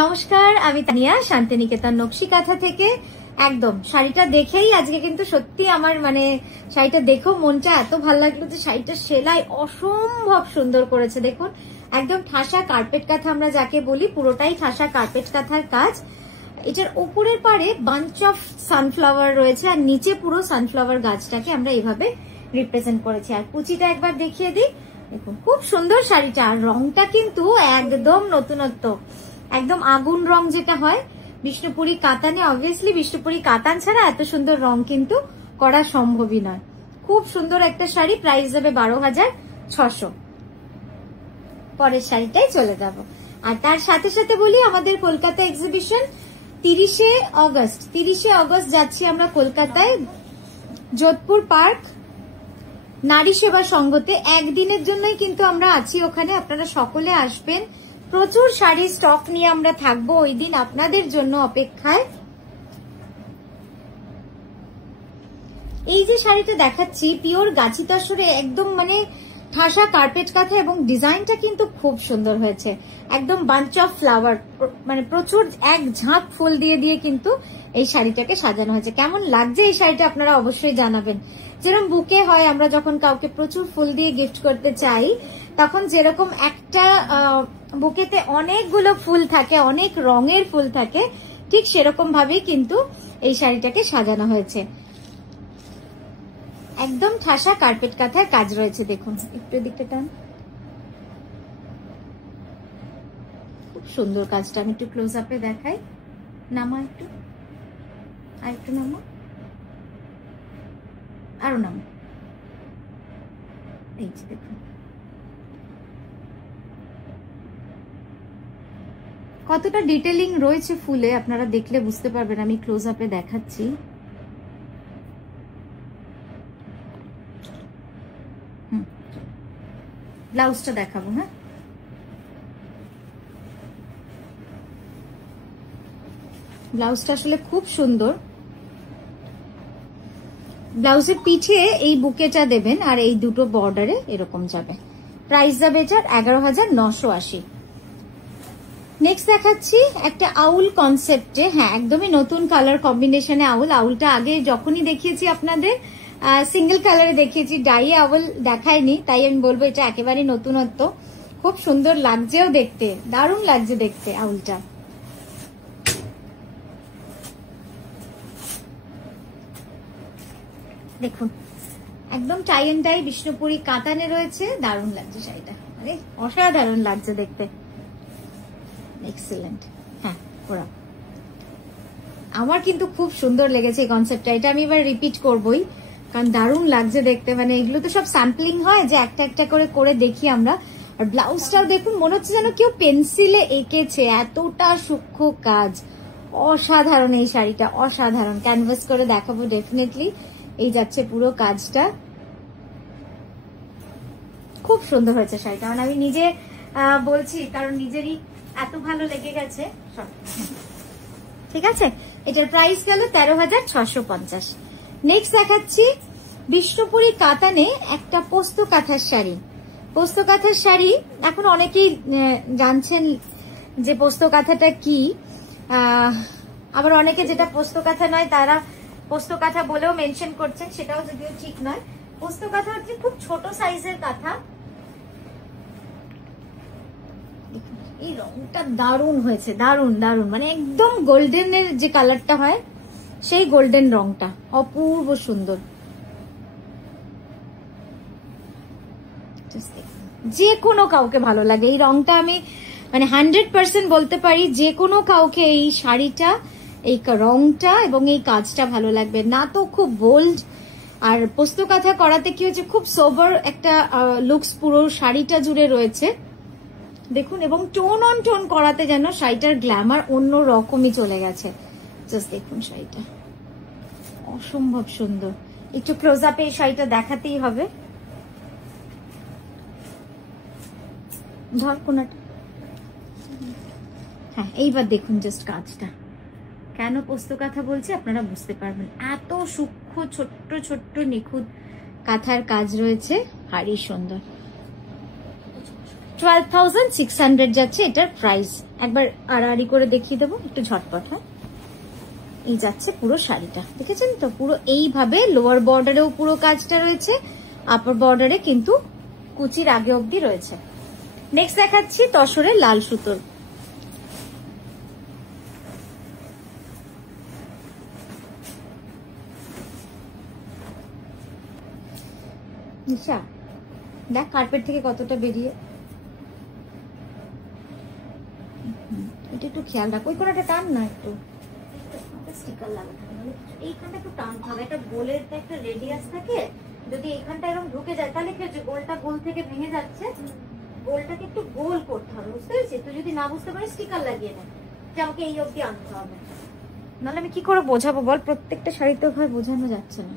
নমস্কার, আমি তানিয়া শান্তিনিকেতন নকশি কাঁথা থেকে। একদম শাড়িটা দেখেই আজকে কিন্তু সত্যি আমার শাড়িটা দেখেও মনটা এত ভালো লাগলো যে শাড়িটা সেলাই অসম্ভব সুন্দর করেছে। দেখুন একদম ঠাসা কার্পেট কাঁথা আমরা যাকে বলি, পুরোটাই ঠাসা কার্পেট কাঁথার কাজ। এটার উপরের পারে বাঞ্চ অফ সানফ্লাওয়ার রয়েছে আর নিচে পুরো সানফ্লাওয়ার গাছটাকে আমরা এইভাবে রিপ্রেজেন্ট করেছি। আর কুচিটা একবার দেখিয়ে দিই, দেখুন খুব সুন্দর শাড়িটা। আর রংটা কিন্তু একদম নতুনত্ব, একদম আগুন রং যেটা হয় বিষ্ণুপুরি কাতানে। অবভিয়াসলি বিষ্ণুপুরি কাতান ছাড়া এত সুন্দর রং কিন্তু করা সম্ভবই নয়। খুব সুন্দর একটা শাড়ি, প্রাইস যাবে 12,600। পরের শাড়িটাই চলে যাব। আর তার সাথে সাথে বলি আমাদের কলকাতা এক্সিবিশন 30শে অগস্ট যাচ্ছি আমরা কলকাতায়, যোধপুর পার্ক নারী সেবা সংঘতে। একদিনের জন্যই কিন্তু আমরা আছি ওখানে, আপনারা সকলে আসবেন। প্রচুর শাড়ি স্টক নিয়ে আমরা থাকবো ওই দিন আপনাদের জন্য অপেক্ষায়। এই যে শাড়িটা দেখাচ্ছি পিওর গাছি তসরে, একদম ঠাসা কার্পেট কাঁথা এবং ডিজাইনটা কিন্তু খুব সুন্দর হয়েছে। একদম বাঞ্চ অফ ফ্লাওয়ার, প্রচুর এক ঝাঁক ফুল দিয়ে দিয়ে কিন্তু এই শাড়িটাকে সাজানো হয়েছে। কেমন লাগছে এই শাড়িটা আপনারা অবশ্যই জানাবেন। যেরকম বুকে হয়, আমরা যখন কাউকে প্রচুর ফুল দিয়ে গিফট করতে চাই তখন যেরকম একটা বুকেতে অনেকগুলো ফুল থাকে, অনেক রঙের ফুল থাকে, ঠিক সেরকম ভাবেই কিন্তু এই শাড়িটাকে সাজানো হয়েছে। একদম ঠাসা কার্পেট কাঁথার কাজ রয়েছে। দেখুন একটু দিকটা টান, খুব সুন্দর কাজটা। আমি একটু ক্লোজ আপে দেখাই। নামা একটু, আর একটু নামা, আরো নামা। এই যে দেখুন কতটা ডিটেলিং রয়েছে ফুলে, আপনারা দেখলে বুঝতে পারবেন। আমি ক্লোজ আপে দেখাচ্ছি। ব্লাউজটা দেখাবো। হ্যাঁ, ব্লাউজটা আসলে খুব সুন্দর। ব্লাউজের পিঠে এই বুকেটা দেবেন আর এই দুটো বর্ডারে এরকম যাবে। প্রাইস যাবে এটার 11,980। নেক্সট দেখাচ্ছি একটা আউল কনসেপ্টে। হ্যাঁ, একদমই নতুন কালার কম্বিনেশনে আউল। আউলটা আগে যখনই দেখিয়েছি আপনাদের সিঙ্গেল কালারে দেখিয়েছি, ডাই আউল দেখায়নি, তাই আমি বলবো এটা একেবারে নতুনত্ব। খুব সুন্দর লাগছেও দেখতে, দারুণ লাগছে দেখতে আউলটা। দেখুন একদম টাই এন্ড ডাই বিষ্ণুপুরি কাতানে রয়েছে, দারুণ লাগছে শাড়িটা, অসাধারণ লাগছে দেখতে, এক্সিলেন্ট। হ্যাঁ, ওরা আমার কিন্তু খুব সুন্দর লেগেছে এই কনসেপ্টটা। এটা আমি এবার রিপিট করবোই, কারণ দারুণ লাগছে দেখতে। এগুলো তো সব স্যাম্পলিং হয় যে একটা একটা করে দেখি আমরা। আর ব্লাউজটাও দেখুন, মনে হচ্ছে যেন কেউ পেন্সিলে এঁকেছে, এতটা সূক্ষ্ম কাজ। অসাধারণ এই শাড়িটা, অসাধারণ। ক্যানভাস করে দেখাবো ডেফিনেটলি। এই যাচ্ছে পুরো কাজটা, খুব সুন্দর হয়েছে শাড়িটা। আমি নিজে বলছি, কারণ নিজেরই এত ভালো লেগে গেছে। ঠিক আছে, এটার প্রাইস গেল 13,650। নেক্সট দেখাচ্ছি বিষ্ণুপুরি কাতানে একটা পোস্ত কাঁথার শাড়ি। পোস্ত কাঁথার শাড়ি এখন অনেকেই জানছেন যে পোস্ত কাঁথাটা কি। আবার অনেকে যেটা পোস্ত কাঁথা নয় তারা পোস্ত কাঁথা বলেও মেনশন করছেন, সেটাও যদিও ঠিক নয়। পোস্ত কাঁথা হচ্ছে খুব ছোট সাইজের কাঁথা। এই রংটা দারুণ হয়েছে, দারুণ দারুণ। একদম গোল্ডেনের যে কালারটা হয় সেই গোল্ডেন রংটা, অপূর্ব সুন্দর। যে কোনো কাউকে ভালো লাগে এই রংটা। আমি 100% বলতে পারি যে কোনো কাউকে এই শাড়িটা, এই রংটা এবং এই কাজটা ভালো লাগবে। না তো খুব বোল্ড, আর পোস্ত কাঁথা করাতে কি হচ্ছে, খুব সোবার একটা লুকস পুরো শাড়িটা জুড়ে রয়েছে দেখুন। এবং টোন অন টোন করাতে যেন শাড়িটার গ্ল্যামার অন্য রকমই চলে গেছে। জাস্ট দেখুন শাড়িটা অসম্ভব সুন্দর। একটু ক্লোজ আপে এই শাড়িটা দেখাতেই হবে। ধর কোনাটা, হ্যাঁ এইবার দেখুন জাস্ট কাজটা। কেন পোস্ত কাঁথা বলছি আপনারা বুঝতে পারবেন, এত সূক্ষ্ম ছোট্ট ছোট্ট নিখুঁত কাঁথার কাজ রয়েছে, ভারী সুন্দর। 12,600 যাচ্ছে এটার প্রাইস। একবার আড়াআড়ি করে দেখিয়ে দেবো একটু ঝটপট। হ্যাঁ, এই যাচ্ছে পুরো শাড়িটা, দেখেছেন তো? পুরো এইভাবে লোয়ার বর্ডারেও পুরো কাজটা রয়েছে, আপার বর্ডারে কিন্তু কুচির আগে অবধি রয়েছে। নেক্সট দেখাচ্ছি তসরের লাল সুতোর। নিশা দেখ কার্পেট থেকে কতটা বেরিয়ে, এটা একটু খেয়াল রাখ। ওই কোনাটা টান না, একটু স্টিকার লাগাতে হবে, এইখানটা একটু টানতে হবে। একটা গোলের তো একটা রেডিয়াস থাকে, যদি এইখানটা এরকম ঢুকে যায় তাহলে কি হচ্ছে, গোলটা গোল থেকে ভেঙে যাচ্ছে। গোলটাকে একটু গোল করতে হবে, বুঝতে পেরেছিস? তুই যদি না বুঝতে পারিস স্টিকার লাগিয়ে নে যে আমাকে এই অবধি আনতে হবে, নাহলে আমি কি করে বোঝাবো বল? প্রত্যেকটা শাড়িতে ভাই বোঝানো যাচ্ছে না।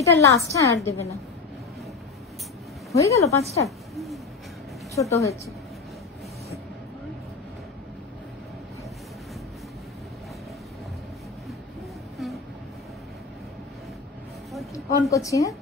এটা লাস্ট, হ্যাঁ আর দেবে না। হয়ে গেল 5টা, ছোট হয়েছে। অন করছি, হ্যাঁ।